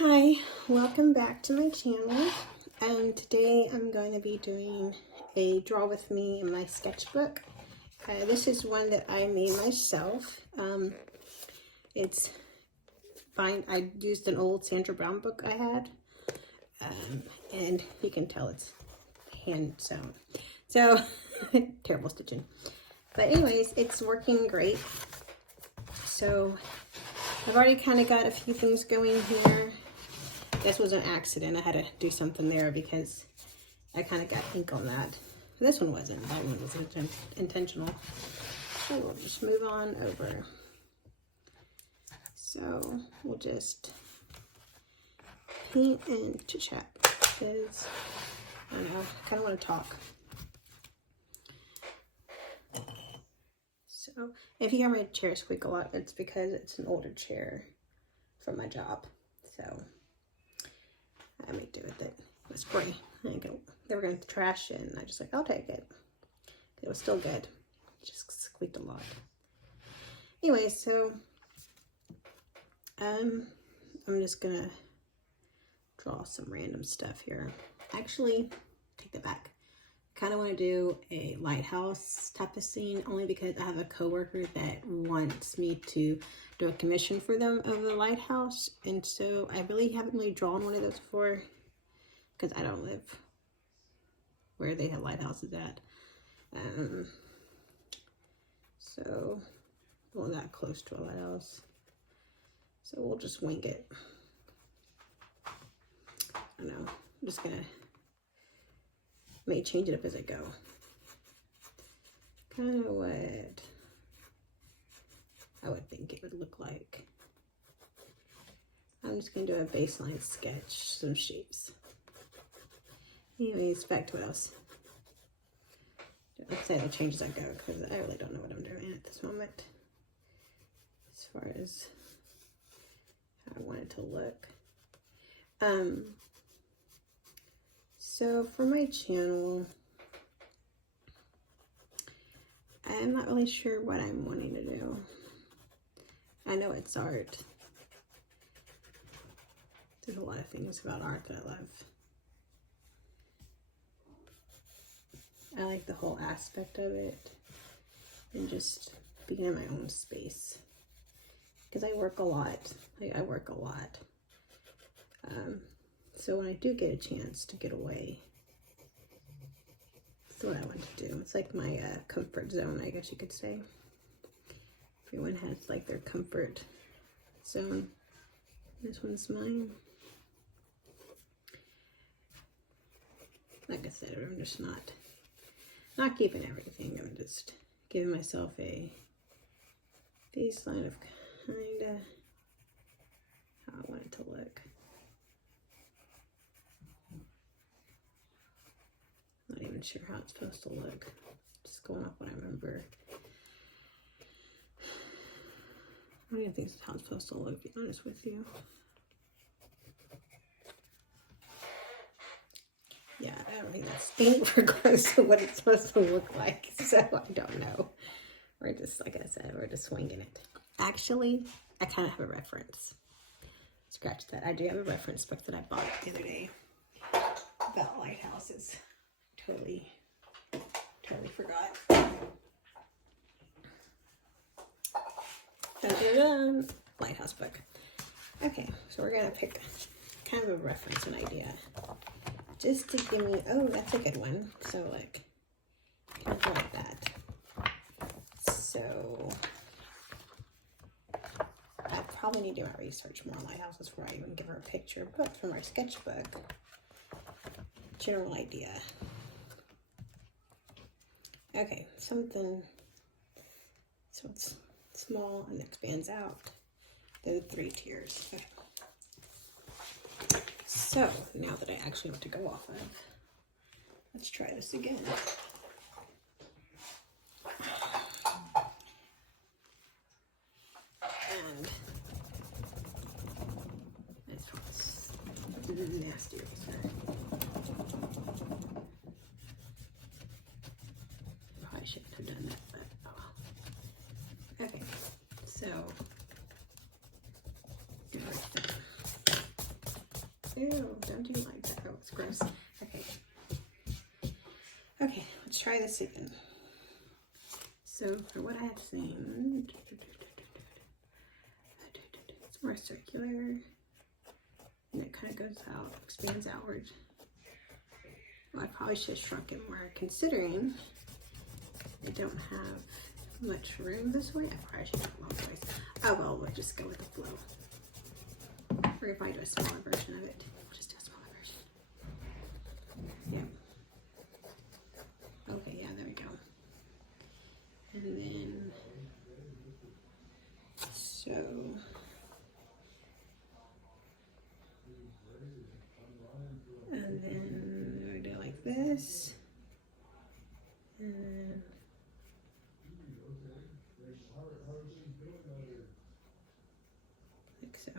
Hi, welcome back to my channel. Today I'm going to be doing a draw with me in my sketchbook. This is one that I made myself. It's fine. I used an old Sandra Brown book I had, and you can tell it's hand sewn. So terrible stitching. But anyways, it's working great. So I've already kind of got a few things going here. This was an accident. I had to do something there because I kind of got ink on that. This one wasn't. That one was intentional. So we'll just move on over. So we'll just paint and chit chat because I don't know, I kind of want to talk. So if you hear my chair squeak a lot, it's because it's an older chair from my job. So I made do with it. It was gray. They were going to trash it, and I just like, I'll take it. It was still good. It just squeaked a lot. Anyway, so I'm just gonna draw some random stuff here. Actually, take that back. I kind of want to do a lighthouse type of scene, only because I have a coworker that wants me to do a commission for them of the lighthouse, and so I really haven't really drawn one of those before because I don't live where they have lighthouses at. So not that close to a lighthouse, so we'll just wing it. I don't know. I'm just gonna may change it up as I go. Kind of what I would think it would look like. I'm just gonna do a baseline sketch, some shapes. Anyways, back to what else. Let's say I'll change as I go because I really don't know what I'm doing at this moment as far as how I want it to look. So for my channel, I'm not really sure what I'm wanting to do. I know it's art. There's a lot of things about art that I love. I like the whole aspect of it and just being in my own space. Because I work a lot. I work a lot. So when I do get a chance to get away, that's what I want to do. It's like my comfort zone, I guess you could say. Everyone has like their comfort zone. This one's mine. Like I said, I'm just not keeping everything. I'm just giving myself a baseline of kind of how I want it to look. Not even sure how it's supposed to look. Just going off what I remember. I don't even think it's how it's supposed to look, to be honest with you. Yeah, I don't think that's anywhere close to what it's supposed to look like, so I don't know. We're just, like I said, we're just swinging it. Actually, I kind of have a reference. Scratch that. I do have a reference book that I bought the other day about lighthouses. Totally forgot. Dun-dun-dun. Lighthouse book. Okay, so we're gonna pick kind of a reference, an idea, just to give me. Oh, that's a good one. So like, kind of like that. So I probably need to do my research more on lighthouses before I even give her a picture. But from our sketchbook, general idea. Okay, something so it's small and expands out. The 3 tiers. Okay. So now that I actually have to go off of, let's try this again. And this one's nasty. I shouldn't have done that, but oh well. Okay, so Ew, don't do like that. Oh, it's gross. Okay. Okay, let's try this again. So for what I've seen, it's more circular, and it kind of goes out, expands outward. Well, I probably should have shrunk it more, considering I don't have much room this way. I probably should have long ways. Oh well, we'll just go with the flow. We're gonna probably do a smaller version of it. We'll just do a smaller version. Yeah. Okay, yeah, there we go. And then, so, and then we do it like this, and like so.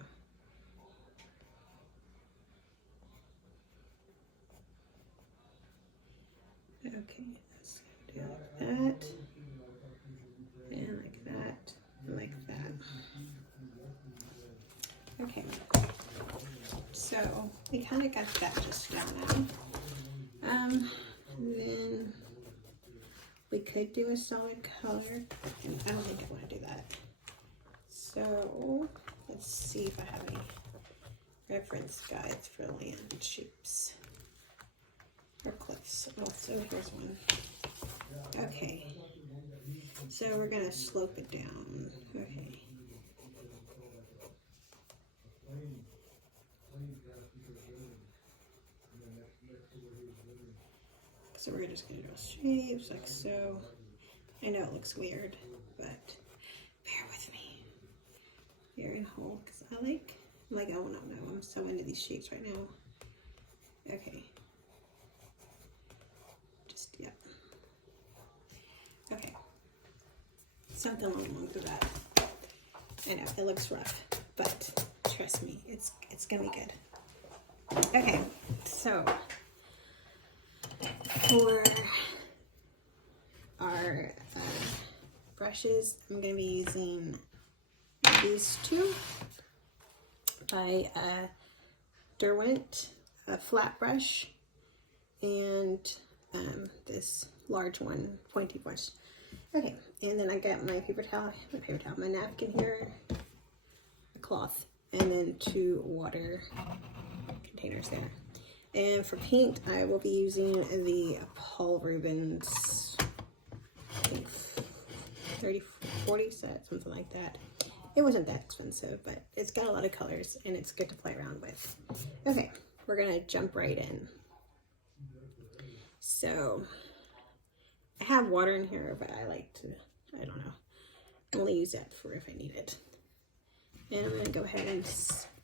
Okay, let's do it like that, and like that, and like that. Okay, so we kind of got that just down now. Then we could do a solid color, and I don't think I want to do that. So let's see if I have any reference guides for landscapes or cliffs. Oh, so here's one. Okay, so we're gonna slope it down. Okay. So we're just gonna draw shapes like so. I know it looks weird, but bear with me. Bear and hold, because I like, oh no, I'm so into these shapes right now. Okay. Just, yep. Okay. Something along the lines of that. I know, it looks rough, but trust me, it's gonna be good. Okay, so for our brushes, I'm going to be using these two by Derwent, a flat brush, and this large one, pointy brush. Okay, and then I got my my napkin here, a cloth, and then 2 water containers there. And for paint, I will be using the Paul Rubens, I think 30-40 set, something like that. It wasn't that expensive, but it's got a lot of colors and it's good to play around with. Okay, we're gonna jump right in. So I have water in here, but I like to, I don't know, only use that for if I need it. And I'm gonna go ahead and,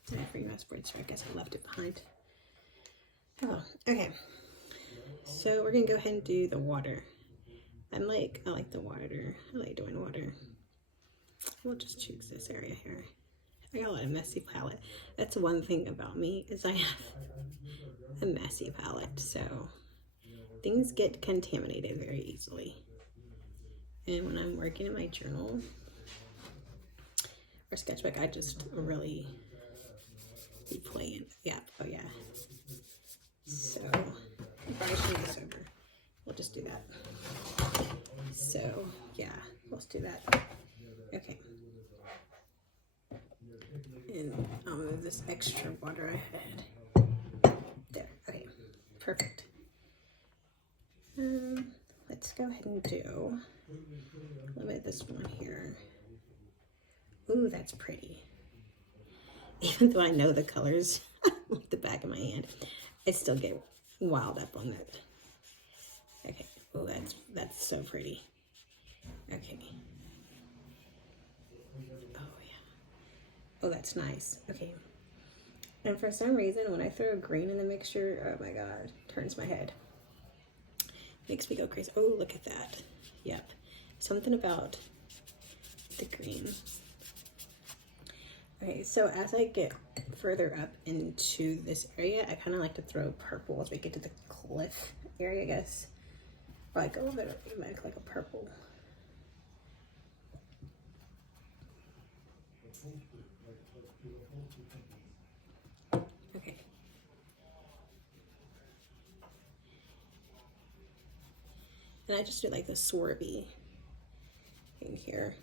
did I bring my sports? I guess I left it behind. Oh, okay. So we're gonna go ahead and do the water. I like the water. I like doing water. We'll just choose this area here. I got a lot of messy palette. That's one thing about me, is I have a messy palette, so things get contaminated very easily. And when I'm working in my journal or sketchbook, I just really be playing. Yeah, oh yeah. So, probably should this over. We'll just do that. So, yeah, let's do that. Okay. And I'll move this extra water I had. There, okay, perfect. Let's go ahead and do, limit this one here. Ooh, that's pretty. Even though I know the colors like the back of my hand, I still get wild up on that. Okay, oh, that's so pretty. Okay. Oh yeah. Oh, that's nice. Okay. And for some reason, when I throw green in the mixture, oh my god, turns my head. Makes me go crazy. Oh, look at that. Yep. Something about the green. Okay, so as I get further up into this area, I kind of like to throw purple as we get to the cliff area, I guess. Or like a little bit of like a purple. Okay, And I just do like the swervy in here.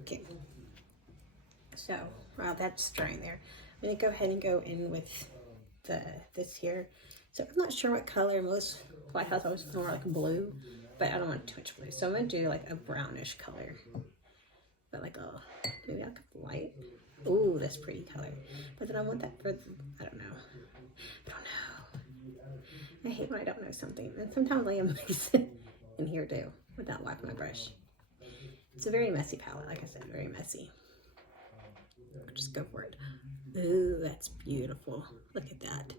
Okay. So, wow, that's drying there. I'm gonna go ahead and go in with this here. So I'm not sure what color. Most White House always more like blue, but I don't want too much blue. So I'm gonna do like a brownish color, but like a maybe like a light. Ooh, that's pretty color. But then I want that for I don't know. I hate when I don't know something, and sometimes I am in here too without wiping my brush. It's a very messy palette, like I said, very messy. Just go for it. Ooh, that's beautiful. Look at that.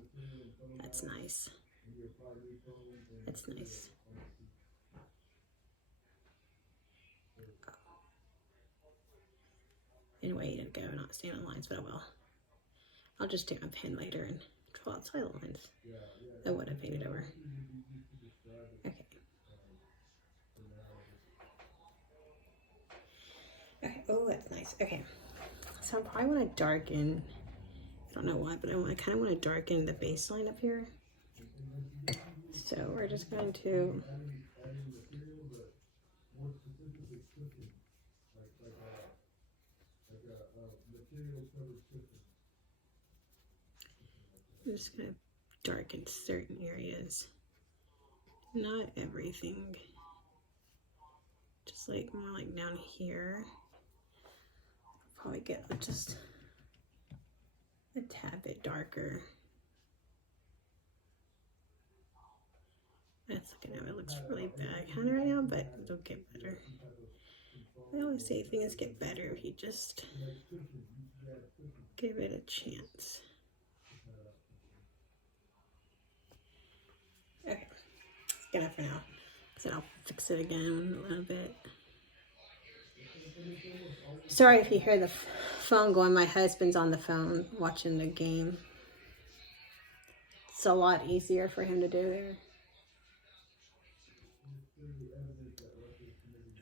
That's nice. That's nice. Anyway, you didn't go, not stand on lines, but I will. I'll just take my pen later and draw outside the lines. I would have painted over. Okay. Okay, oh, that's nice. Okay, so I probably want to darken, I don't know why, but I kind of want to darken the baseline up here. So we're just going to I'm just going to darken certain areas. Not everything. Just like more like down here. Probably get just a tad bit darker. That's looking at it looks really bad kind of right now, but it'll get better. I always say things get better if you just give it a chance. Okay, it's good enough for now. So I'll fix it again in a little bit. Sorry if you hear the phone going. My husband's on the phone watching the game. It's a lot easier for him to do there.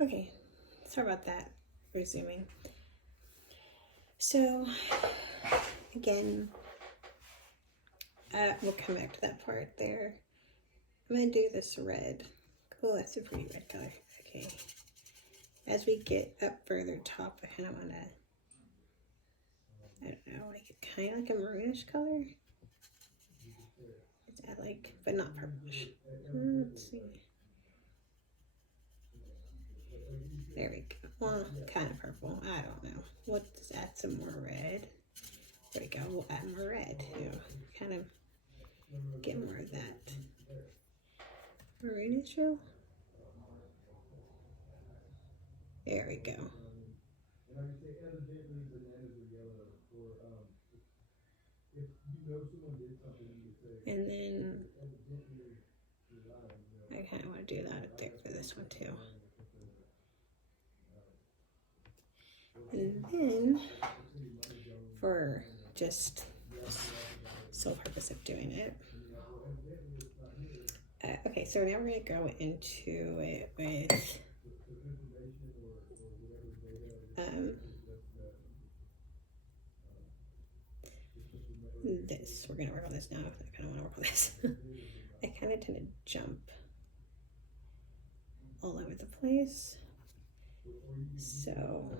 Okay, sorry about that. Resuming. So, again, we'll come back to that part there. I'm going to do this red. Cool, that's a pretty red color. Okay. As we get up further top, I kind of want to, I don't know, like kind of like a maroonish color. It's add like, but not purplish. Let's see. There we go. Well, kind of purple. I don't know. We'll just add some more red. There we go. We'll add more red too. Kind of get more of that maroonish feel. There we go. And then I kind of want to do that up there for this one too. And then for just sole purpose of doing it. Okay, so now we're going to go into it with this. We're going to work on this now. I kind of want to work on this. I kind of tend to jump all over the place. So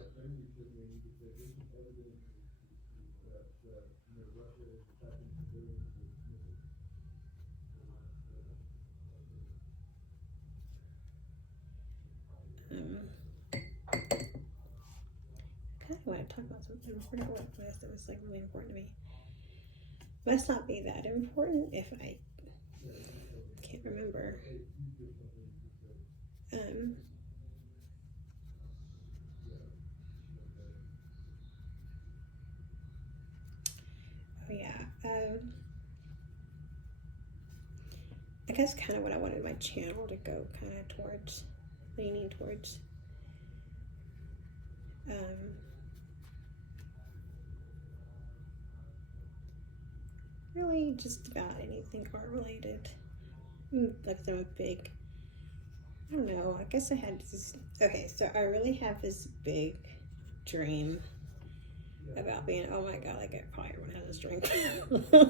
I want to talk about something important with this that was like really important to me. Must not be that important if I can't remember. Oh yeah. I guess kind of what I wanted my channel to go kind of towards, leaning towards. Really just about anything art related. Like I'm a big, I don't know, I guess I had this, okay, so I really have this big dream about being, oh my god, like probably everyone has this dream.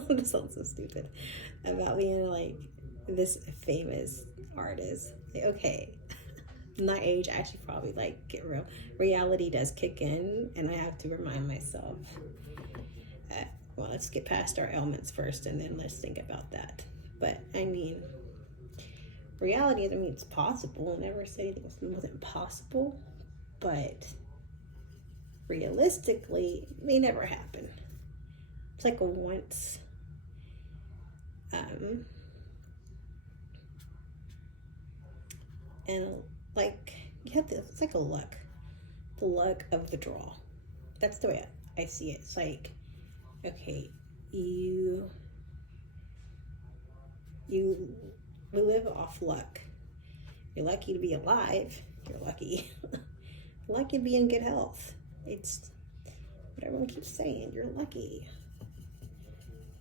This sounds so stupid. About being like this famous artist. Okay, my age actually probably like get real. Reality does kick in, and I have to remind myself. Well, let's get past our ailments first, and then let's think about that. But I mean, reality doesn't mean it's possible. Never say it wasn't possible, but realistically, it may never happen. It's like a once. And like you have to, it's like a luck, the luck of the draw. That's the way I see it. It's like, okay, we live off luck. You're lucky to be alive. You're lucky. Lucky to be in good health. It's what everyone keeps saying. You're lucky.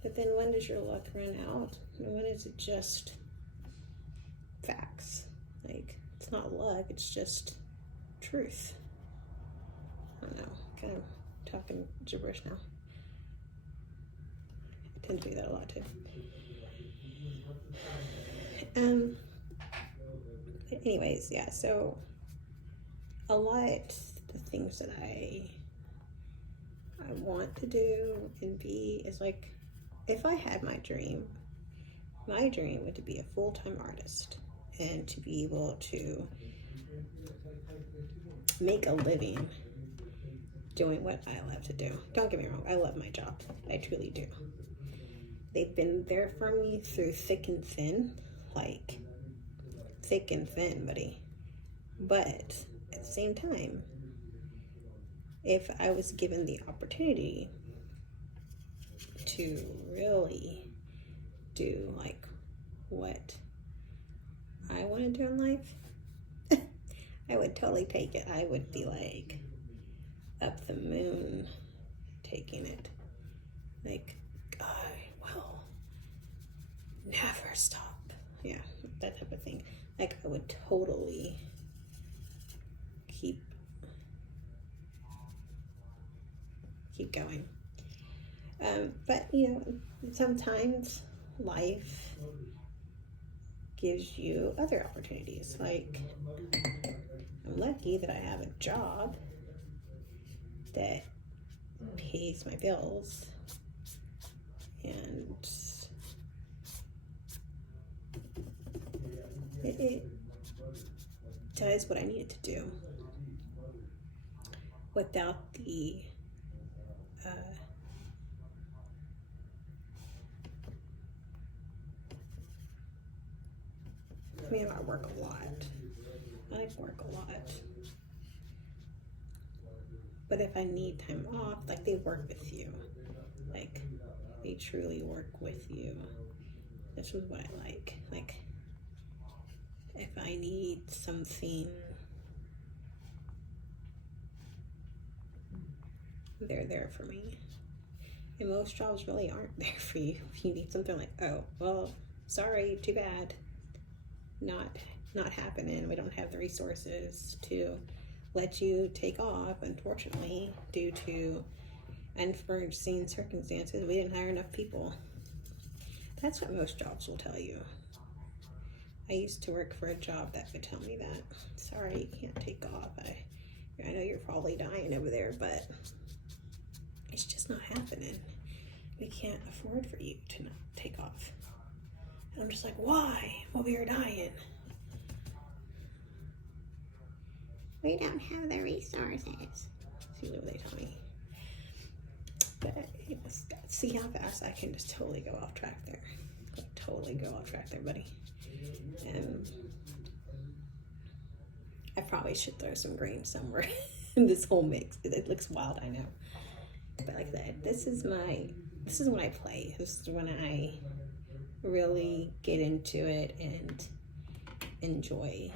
But then when does your luck run out? And when is it just facts? Like, it's not luck, it's just truth. I don't know, kind of talking gibberish now. I tend to do that a lot too. But anyways, yeah, so a lot the things that I want to do and be is like, if I had my dream would to be a full-time artist and to be able to make a living doing what I love to do. Don't get me wrong, I love my job. I truly do. They've been there for me through thick and thin, like thick and thin, buddy. But at the same time, if I was given the opportunity to really do like what I want to do in life, I would totally take it. I would be like up the moon taking it. Like, I will never stop. Yeah, that type of thing. Like, I would totally keep going. But, you know, sometimes life gives you other opportunities. Like, I'm lucky that I have a job that pays my bills and it does what I need it to do without the I mean, I work a lot. I like work a lot. But if I need time off, like, they work with you. Like, they truly work with you. This is what I like. Like, if I need something, they're there for me. And most jobs really aren't there for you. If you need something, like, oh, well, sorry, too bad. Not happening. We don't have the resources to let you take off, unfortunately, due to unforeseen circumstances. We didn't hire enough people. That's what most jobs will tell you. I used to work for a job that would tell me that. Sorry, you can't take off. I know you're probably dying over there, but it's just not happening. We can't afford for you to not take off. And I'm just like, why? Well, we are dying. We don't have the resources. That's usually what they tell me. But you know, see how fast I can just totally go off track there. Totally go off track there, buddy. I probably should throw some green somewhere in this whole mix. It looks wild, I know. But like that, this is when I play. This is when I really get into it and enjoy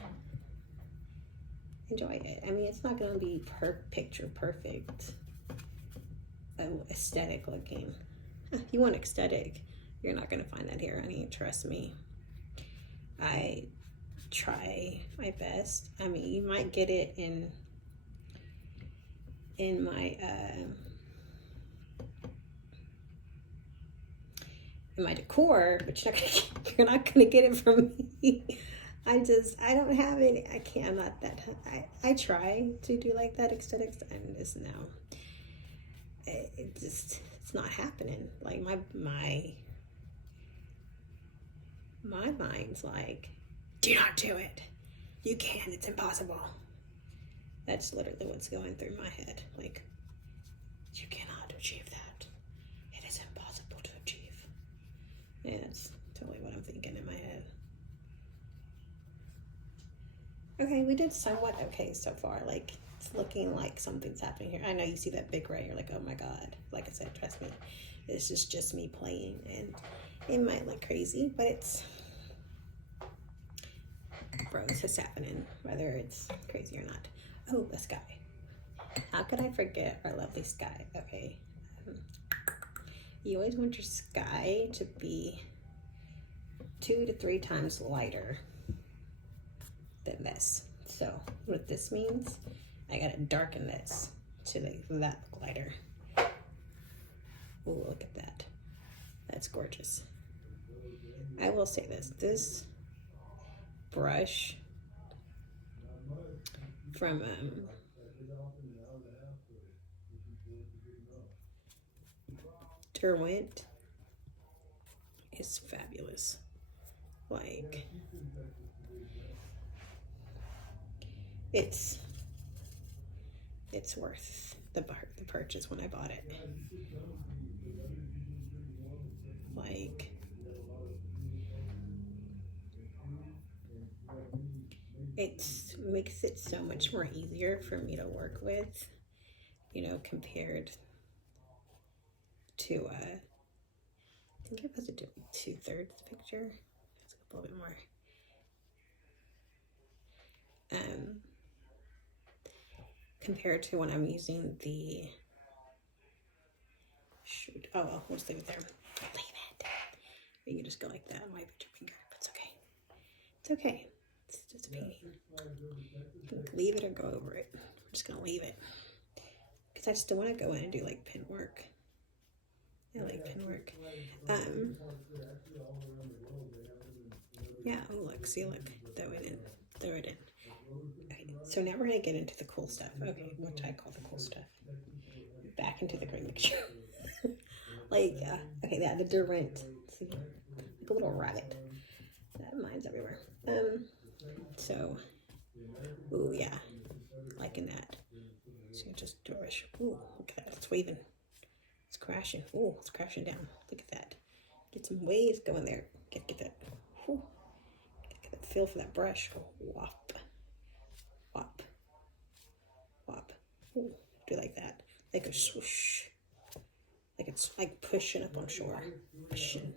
it. I mean, it's not going to be picture perfect, aesthetic looking. You want aesthetic, you're not going to find that here, honey. Trust me. I try my best. I mean, you might get it in my in my decor, but you're not gonna get it from me. I don't have any. I'm not that. I try to do like that aesthetics, and just no. It's not happening. Like my mind's like, do not do it. You can't. It's impossible. That's literally what's going through my head. Like, you cannot achieve that. It is impossible to achieve. Yeah, that's totally what I'm thinking in my head. Okay, we did somewhat okay so far. Like, it's looking like something's happening here. I know you see that big ray, you're like, oh my God. Like I said, trust me, this is just me playing, and it might look crazy, but it's it's happening, whether it's crazy or not. Oh, the sky. How could I forget our lovely sky? Okay. You always want your sky to be 2 to 3 times lighter than this. So what this means, I gotta darken this to make that look lighter. Oh, look at that. That's gorgeous. I will say this brush from Derwent is fabulous. Like, it's worth the purchase when I bought it. Like, it makes it so much more easier for me to work with, you know, compared to I think I was doing 2/3 picture. It's a little bit more. Compared to when I'm using the shoot. Oh well, we'll just leave it there. Leave it. You can just go like that and wipe at your finger, but it's okay. It's okay. It's just a painting. You can leave it or go over it. I'm just gonna leave it because I still want to go in and do like pin work. I like pin work. Yeah. Oh look, see, look. Throw it in. Throw it in. Okay. So now we're gonna get into the cool stuff. Okay, which I call the cool stuff. Back into the green picture. Like, okay, yeah, the Derwent. See, like a little rabbit. Mine's everywhere. So, ooh, yeah, liking that. So just Dorish. Ooh, look at that. It's waving. It's crashing. Ooh, it's crashing down. Look at that. Get some waves going there. Get that. Ooh. Get that feel for that brush. Whop. Whop. Whop. Ooh, do like that. Like a swoosh. Like it's like pushing up on shore. Pushing.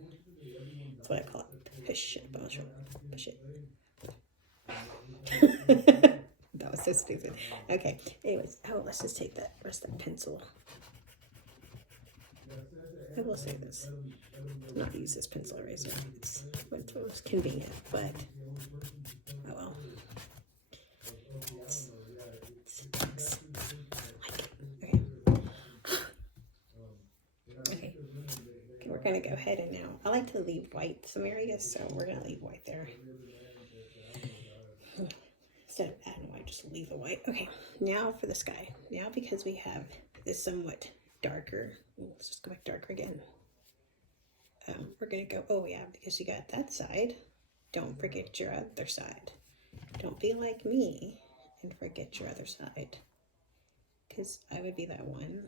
That's what I call it. Pushing up on shore. Push it. That was so stupid. Okay. Anyways, let's just take that rest of that pencil. I will say this. Not use this pencil eraser. It's most convenient, but oh well. Okay. We're gonna go ahead and now I like to leave white some areas, so we're gonna leave white there. Instead of adding white, just leave the white. Okay, now for the sky. Now because we have this somewhat darker, let's just go back darker again. We're gonna go, oh yeah, because you got that side, don't forget your other side. Don't be like me and forget your other side. Because I would be that one.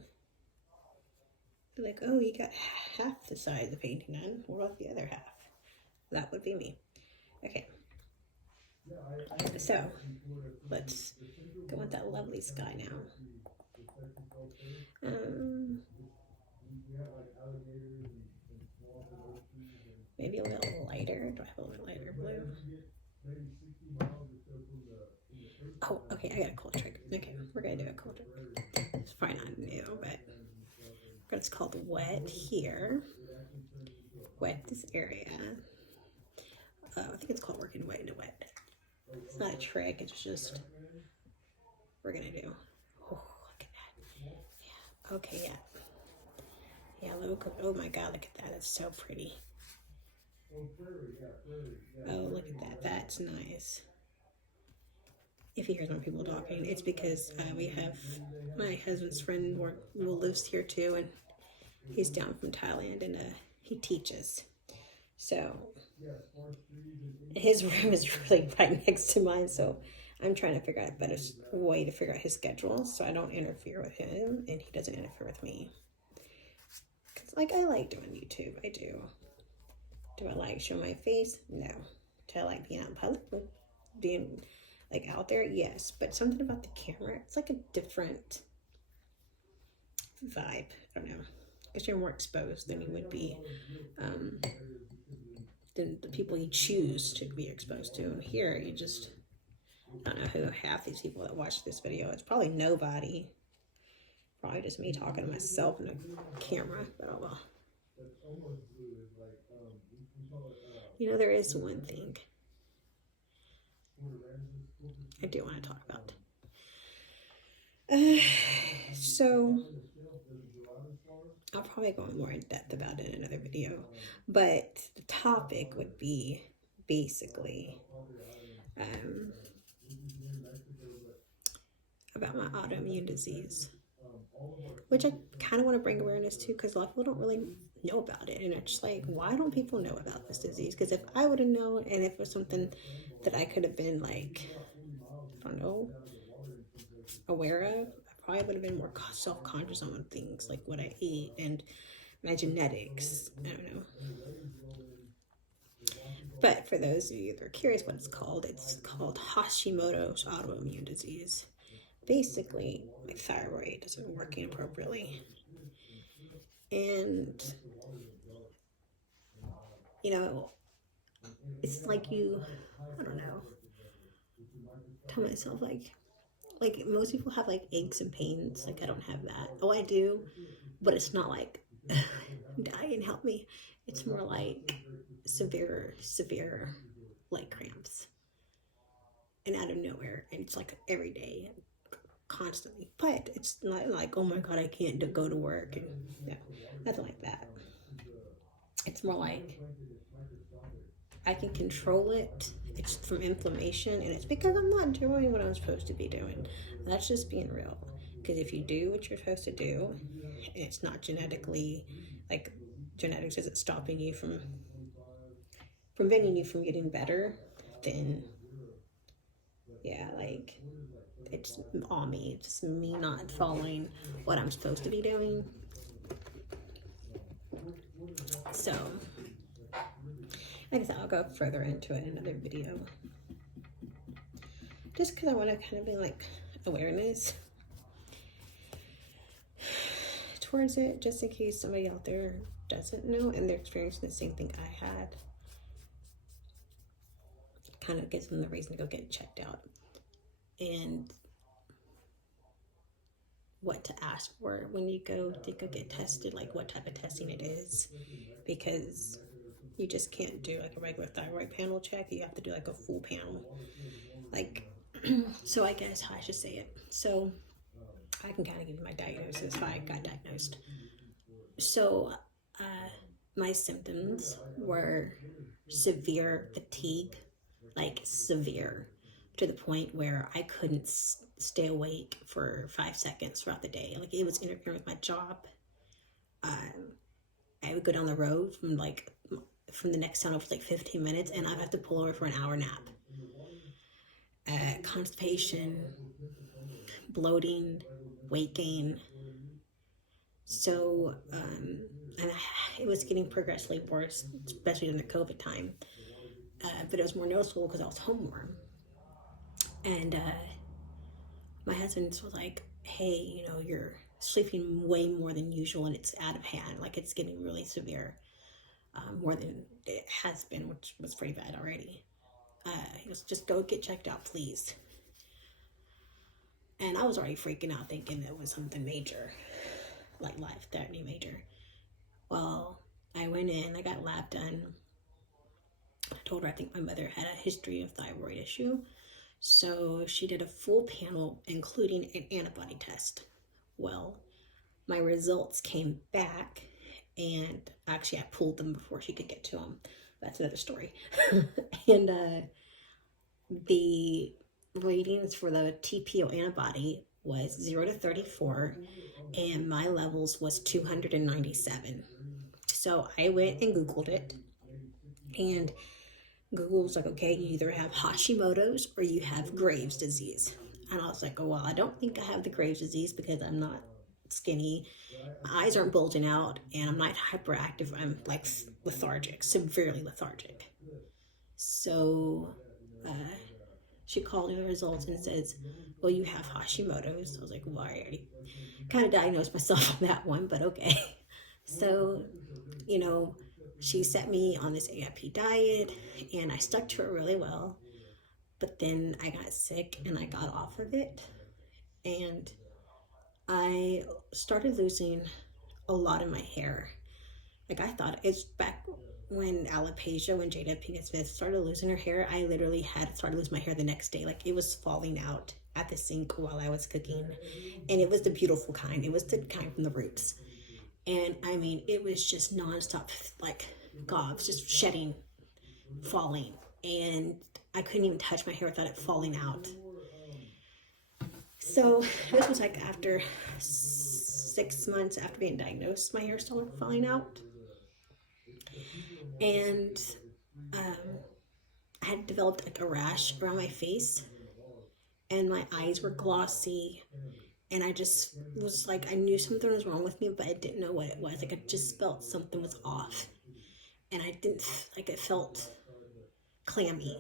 Be like, oh, you got half the side of the painting done. What about the other half? That would be me. Okay. So, let's go with that lovely sky now. Maybe a little lighter. Do I have a little lighter blue? Oh, okay, I got a cool trick. Okay, we're gonna do a cool trick. It's probably not new, but it's called wet here. Wet this area. I think it's called working white into wet. It's not a trick, it's just we're gonna do. Oh, look at that. Yeah. Okay, yeah. Yeah, look. Oh my god, look at that. It's so pretty. Oh, look at that. That's nice. If you hear some people talking, it's because we have my husband's friend who lives here too, and he's down from Thailand, and he teaches. So his room is really right next to mine, so I'm trying to figure out a better way to figure out his schedule so I don't interfere with him and he doesn't interfere with me. Because, like, I like doing YouTube. I do. Do I like showing my face? No. Do I like being out in public? Being, like, out there? Yes. But something about the camera, it's like a different vibe. I don't know. Because you're more exposed than you would be than the people you choose to be exposed to. And here, you just, I don't know who half these people that watch this video. It's probably nobody. Probably just me talking to myself in a camera. But oh well. You know, there is one thing I do want to talk about. So I'll probably go more in depth about it in another video, but the topic would be basically about my autoimmune disease, which I kind of want to bring awareness to because a lot of people don't really know about it, and it's just like, why don't people know about this disease? Because if I would have known, and if it was something that I could have been like, I don't know, aware of, I probably would have been more self-conscious on things like what I eat and my genetics. I don't know. But for those of you that are curious what it's called Hashimoto's autoimmune disease. Basically, my thyroid isn't working appropriately. And, you know, it's like I don't know, tell myself like most people have like aches and pains. Like, I don't have that. Oh, I do, but it's not like die and help me. It's more like severe like cramps, and out of nowhere, and it's like every day, constantly. But it's not like, oh my god, I can't go to work, and no, nothing like that. It's more like I can control it. It's from inflammation, and it's because I'm not doing what I'm supposed to be doing. That's just being real. Because if you do what you're supposed to do, and it's not genetically, like, genetics isn't stopping you from preventing you from getting better, then yeah, like, it's all me. It's just me not following what I'm supposed to be doing. So, like I said, I'll go further into it in another video. Just because I want to kind of be like awareness towards it, just in case somebody out there doesn't know and they're experiencing the same thing I had. Kind of gives them the reason to go get checked out and what to ask for when you go to get tested, like what type of testing it is, because you just can't do like a regular thyroid panel check. You have to do like a full panel, like so I guess how I should say it. So I can kind of give you my diagnosis, how I got diagnosed. So my symptoms were severe fatigue, like severe, to the point where I couldn't stay awake for 5 seconds throughout the day. Like, it was interfering with my job. I would go down the road from the next town over like 15 minutes, and I'd have to pull over for an hour nap. Constipation, bloating, weight gain. So and it was getting progressively worse, especially during the COVID time. But it was more noticeable because I was home more. And my husband was like, hey, you know, you're sleeping way more than usual, and it's out of hand. Like, it's getting really severe, more than it has been, which was pretty bad already. He goes, just go get checked out, please. And I was already freaking out, thinking it was something major, like life-threatening major. Well, I went in, I got lab done. I told her I think my mother had a history of thyroid issue. So she did a full panel, including an antibody test. Well, my results came back, and actually I pulled them before she could get to them. that's another story. And the ratings for the TPO antibody was 0 to 34, and my levels was 297. So I went and Googled it, and Google was like, okay, you either have Hashimoto's or you have Graves' disease. And I was like, oh, well, I don't think I have the Graves' disease because I'm not skinny. My eyes aren't bulging out, and I'm not hyperactive. I'm like lethargic, severely lethargic. So she called me the results and says, well, you have Hashimoto's. I was like, well, I already kind of diagnosed myself on that one, but okay. So, you know, she set me on this AIP diet, and I stuck to it really well. But then I got sick and I got off of it, and I started losing a lot of my hair. Like, I thought it's back when alopecia, when Jada Pinkett Smith started losing her hair, I literally had started losing my hair the next day. Like, it was falling out at the sink while I was cooking, and it was the beautiful kind. It was the kind from the roots. And I mean, it was just nonstop, like gobs, just shedding, falling, and I couldn't even touch my hair without it falling out. So this was like after 6 months after being diagnosed, my hair started falling out. And I had developed like a rash around my face, and my eyes were glossy, and I just was like, I knew something was wrong with me, but I didn't know what it was. Like, I just felt something was off, and I didn't, like, it felt clammy.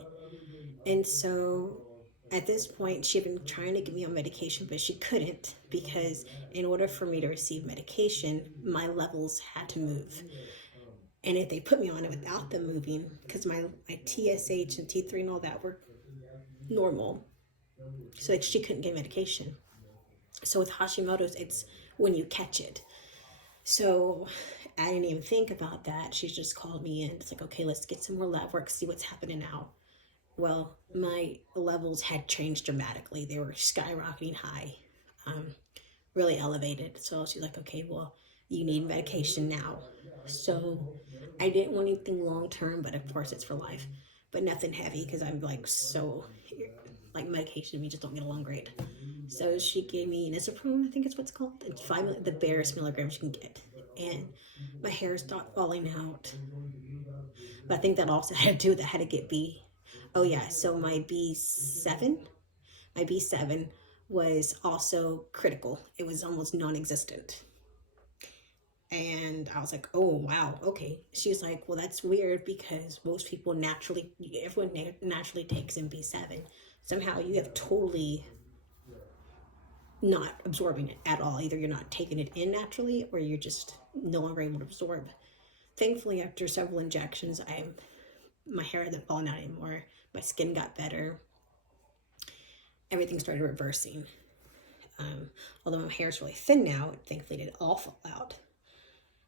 And so at this point, she had been trying to get me on medication, but she couldn't, because in order for me to receive medication, my levels had to move. And if they put me on it without them moving, because my TSH and T3 and all that were normal, so like, she couldn't get medication. So with Hashimoto's, it's when you catch it. So I didn't even think about that. She just called me in. It's like, okay, let's get some more lab work, see what's happening now. Well, my levels had changed dramatically. They were skyrocketing high, really elevated. So she's like, okay, well, you need medication now. So I didn't want anything long term, but of course it's for life. But nothing heavy, because I'm like, so, like, medication, we just don't get along great. So she gave me Nisoprone, I think it's what's called. It's the barest milligrams you can get. And my hair stopped falling out. But I think that also had to do with it. I had to get B. Oh yeah, so my B7 was also critical. It was almost non-existent. And I was like, oh, wow, okay. She was like, well, that's weird, because most people everyone naturally takes in B7. Somehow you have totally not absorbing it at all. Either you're not taking it in naturally, or you're just no longer able to absorb. Thankfully, after several injections, my hair hasn't fallen out anymore. My skin got better. Everything started reversing. Although my hair is really thin now, thankfully it didn't all fall out.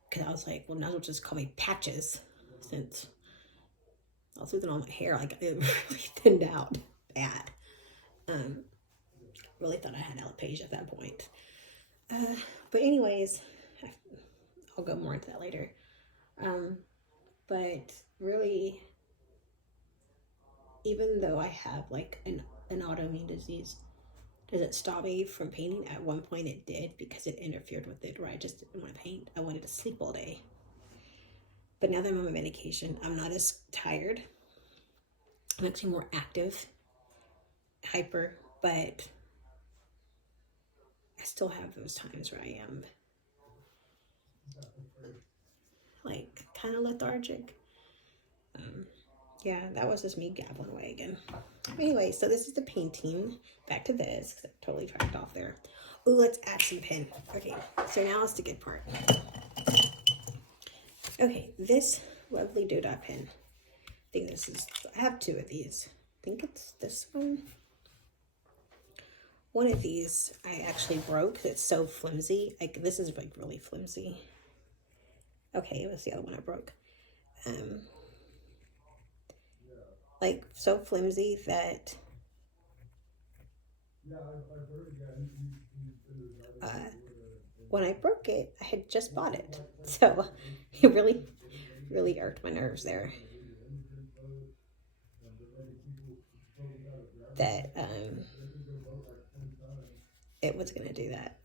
Because I was like, well, now they'll just call me Patches, since I was losing all my hair. Like, it really thinned out bad. Really thought I had alopecia at that point. But anyways, I'll go more into that later. But really, even though I have like an autoimmune disease, does it stop me from painting? At one point it did, because it interfered with it, where I just didn't want to paint. I wanted to sleep all day. But now that I'm on my medication, I'm not as tired. I'm actually more active, hyper, but I still have those times where I am like kind of lethargic. Yeah, that was just me gabbling away again. Anyway, so this is the painting. Back to this, because I totally tracked off there. Ooh, let's add some pen. Okay, so now it's the good part. Okay, this lovely Doodah pen. I think I have two of these. I think it's this one. One of these I actually broke. It's so flimsy. Like, this is like really flimsy. Okay, it was the other one I broke. Like, so flimsy that when I broke it, I had just bought it. So it really, really irked my nerves there. that it was going to do that.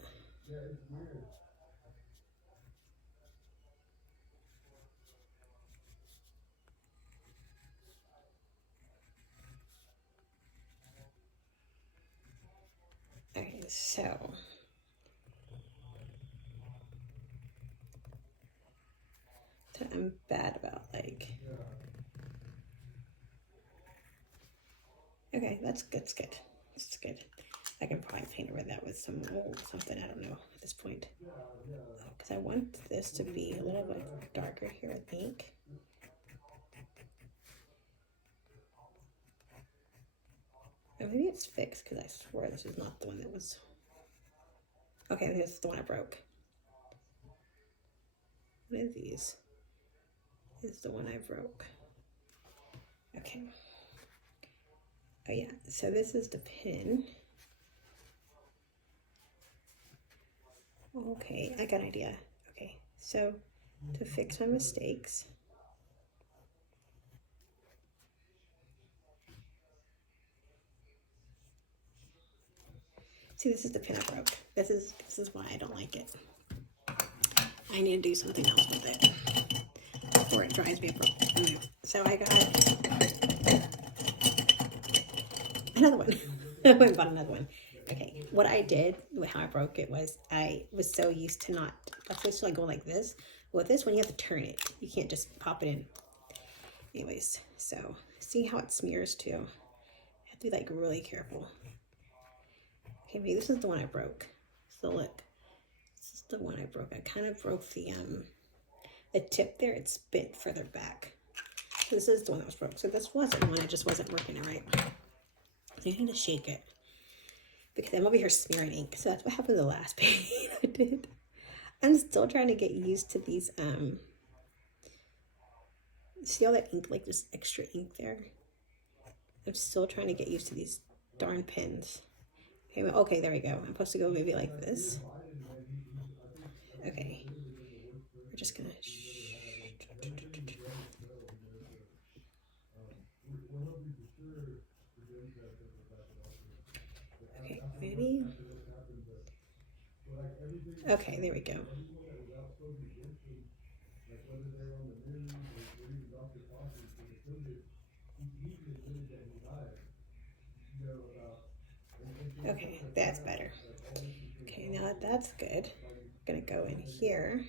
Okay, so I'm bad about like. Okay, that's good. That's good. That's good. I can probably paint over that with some old something. I don't know at this point. Because I want this to be a little bit darker here, I think. Oh, maybe it's fixed because I swear this is not the one that was. Okay, this is the one I broke. What are these? This is the one I broke. Okay. Oh yeah, so this is the pin. Okay, I got an idea. Okay, so to fix my mistakes, see, this is the pin I broke. This is why I don't like it. I need to do something else with it before it dries me up. So I got another one. I went and bought another one. Okay, what I did, how I broke it was I was so used to not, I'm supposed to like go like this. With this one, you have to turn it. You can't just pop it in. Anyways, so see how it smears too. I have to be like really careful. Okay, maybe this is the one I broke. So look, this is the one I broke. I kind of broke the tip there. It's bent further back. So this is the one that was broke. So this wasn't the one. It just wasn't working right. So you need to shake it because I'm over here smearing ink. So that's what happened to the last paint I did. I'm still trying to get used to these. See all that ink, like this extra ink there? I'm still trying to get used to these darn pens. Okay, well, okay, there we go. I'm supposed to go maybe like this. Okay, we're just gonna. Okay, maybe. Okay, there we go. Okay, that's better. Okay, now that's good. I'm gonna go in here.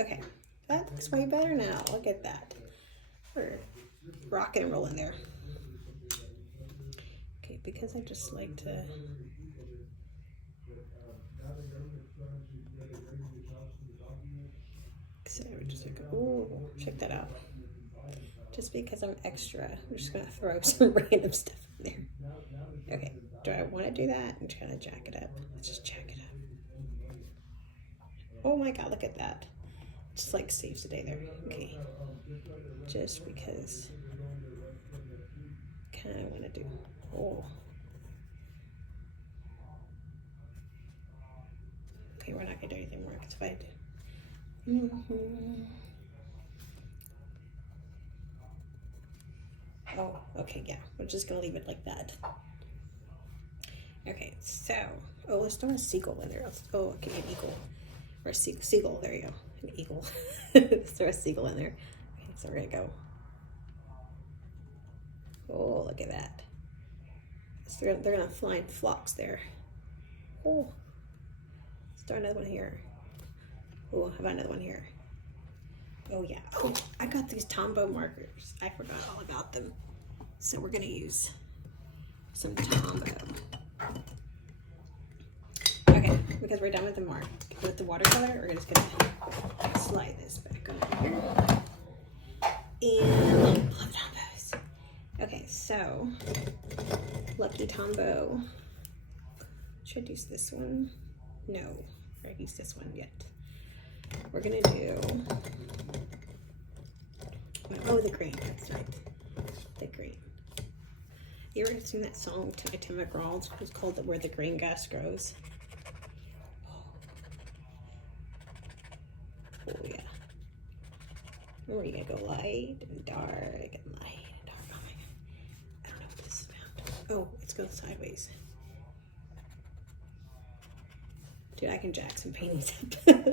Okay, that looks way better now. Look at that. We're rocking and rolling there. Okay, because I just like to. So we're just like, oh, check that out. Just because I'm extra, I'm just gonna throw some random stuff in there. Okay, do I want to do that? I'm trying to jack it up. Let's just jack it up. Oh my god, look at that. Just like saves the day there. Okay, just because I kind of want to do. Oh. Okay, we're not gonna do anything more because if I do. Oh, okay, yeah. We're just gonna leave it like that. Okay, so let's throw a seagull in there. Oh, okay, an eagle. Or a seagull, there you go. An eagle. Let's throw a seagull in there. Okay, so we're gonna go. Oh, look at that. So they're gonna fly in flocks there. Oh. Let's throw another one here. Oh, how about another one here? Oh yeah. Oh, I got these Tombow markers. I forgot all about them. So we're gonna use some Tombow. Okay, because we're done with the watercolor, we're just gonna slide this back over here. And love Tombows. Okay, so Lucky Tombow. Should I use this one? No, I haven't used this one yet. We're gonna do, oh, the green, that's right, the green. You ever seen that song by Tim McGraw? It's called Where the Green Grass Grows. Oh yeah. Or you gotta go light and dark and light and dark. Oh my god. I don't know what this is about. Oh, it's going sideways. Dude, I can jack some paintings up.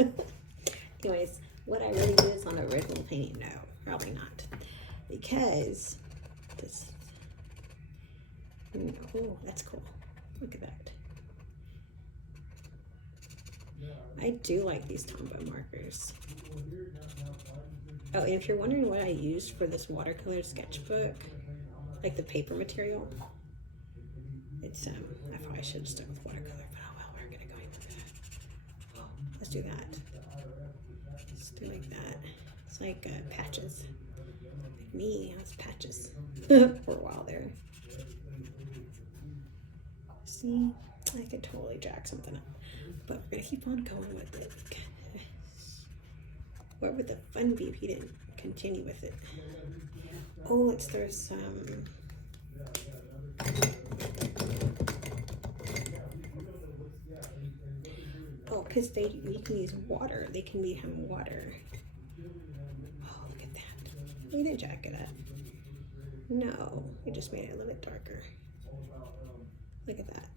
Anyways, would I really do this on a original painting? No, probably not. Because this, oh, that's cool. Look at that. I do like these Tombow markers. Oh, and if you're wondering what I used for this watercolor sketchbook, like the paper material, it's, I probably should have stuck with watercolor, but oh well, we're gonna go with that. Oh, let's do that. Let's do like that. It's like patches. Like me, I was patches for a while there. See, I could totally jack something up, but we're gonna keep on going with it. Where would the fun be if he didn't continue with it? Oh, let's throw some. Oh, because you can use water. They can be water. Oh, look at that. We didn't jack it up. No, we just made it a little bit darker. Look at that.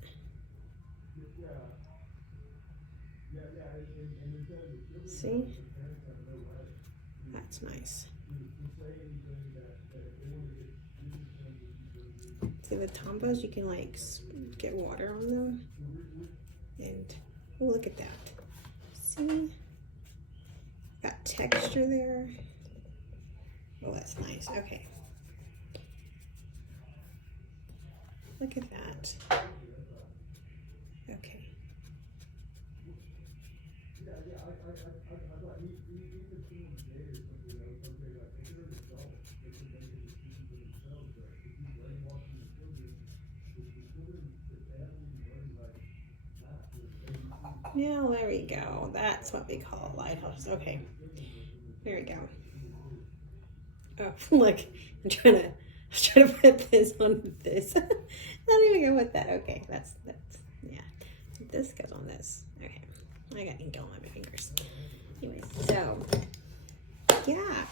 See? That's nice. See the Tombows, you can like get water on them. And oh, look at that. See? Got texture there. Oh, that's nice. Okay. Look at that. Okay. Now there we go. That's what we call a lighthouse. Okay. There we go. Oh, look. I'm trying to put this on this. Not even go with that. Okay, that's yeah. This goes on this. Okay. I got ink on my fingers. Anyways, so yeah.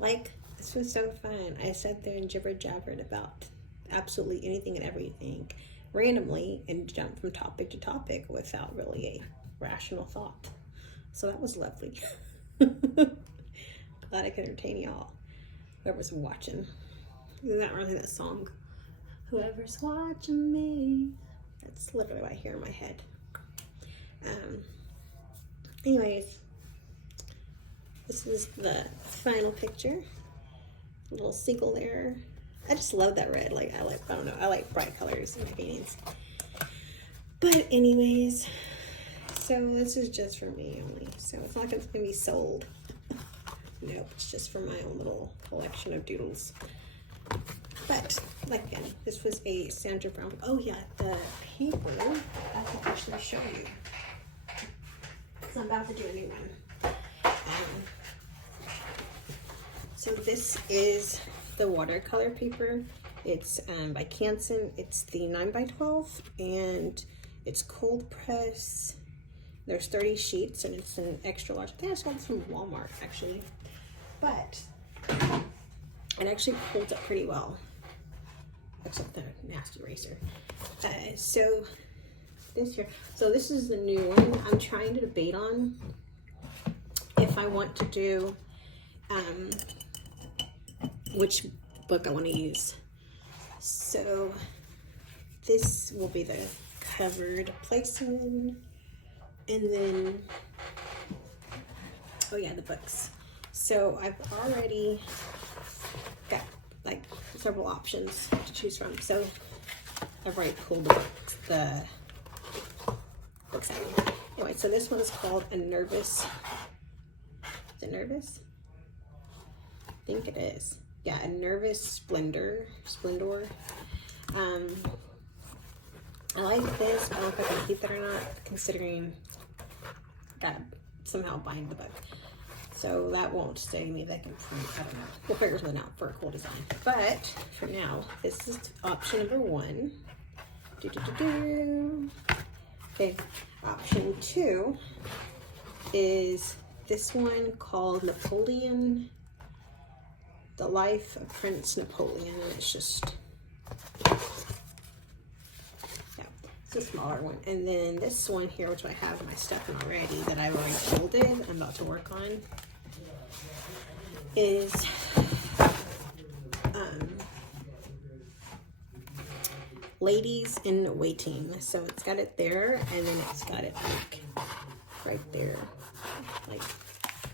Like, this was so fun. I sat there and jibber-jabbered about absolutely anything and everything randomly and jumped from topic to topic without really a rational thought. So that was lovely. Glad I could entertain y'all. Whoever's watching. Isn't that really that song? Whoever's watching me. That's literally what I hear in my head. Anyways, this is the final picture. A little seagull there. I just love that red. Like, I don't know, I like bright colors in my paintings. But anyways, so this is just for me only. So it's not gonna be sold. Nope, it's just for my own little collection of doodles. But, like again, this was a Sandra Brown. Oh yeah, the paper, I can actually show you. So I'm about to do a new one. So this is the watercolor paper. It's by Canson. It's the 9x12 and it's cold press. There's 30 sheets and it's an extra large. I think I saw this from Walmart actually, but it actually holds up pretty well, except the nasty eraser. So this is the new one. I'm trying to debate on if I want to do which book I want to use. So this will be the covered placement, and then oh yeah, the books. So I've already got like several options to choose from. So I've already pulled the books out. Anyway, so this one is called A Nervous. Is it Nervous? I think it is. Yeah, A Nervous Splendor. I like this. I don't know if I can keep it or not, considering I gotta somehow bind the book. So that won't stay me. That can print. I don't know. We'll figure something out for a cool design. But for now, this is option number 1. Okay, option 2 is this one called Napoleon The Life of Prince Napoleon, and it's just, yeah, it's a smaller one. And then this one here, which I have my stuff in already that I've already folded, I'm about to work on, is Ladies in Waiting. So it's got it there, and then it's got it like right there, like,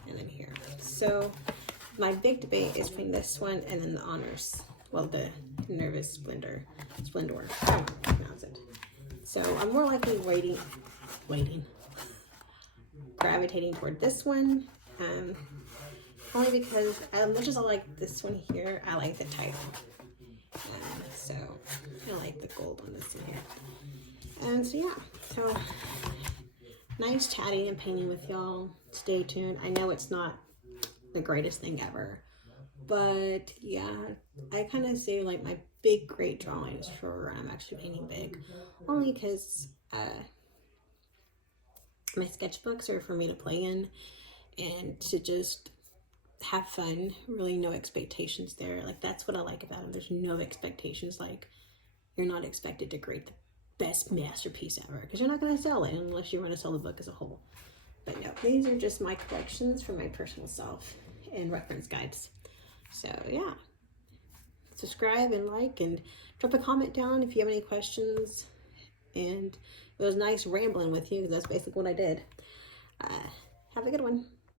and then here. So my big debate is between this one and then the Honors. Well, the Nervous Splendor. I don't know how to pronounce it. So I'm more likely gravitating toward this one. Only because as much as I like this one here, I like the title. So I like the gold on this one here. And so yeah, so nice chatting and painting with y'all. Stay tuned. I know it's not the greatest thing ever, but yeah, I kind of say like my big great drawings for when I'm actually painting big, only because my sketchbooks are for me to play in and to just have fun. Really no expectations there. Like that's what I like about them. There's no expectations. Like you're not expected to create the best masterpiece ever, because you're not going to sell it unless you want to sell the book as a whole. But no, these are just my collections for my personal self and reference guides. So yeah, subscribe and like and drop a comment down if you have any questions. And it was nice rambling with you, because that's basically what I did. Have a good one.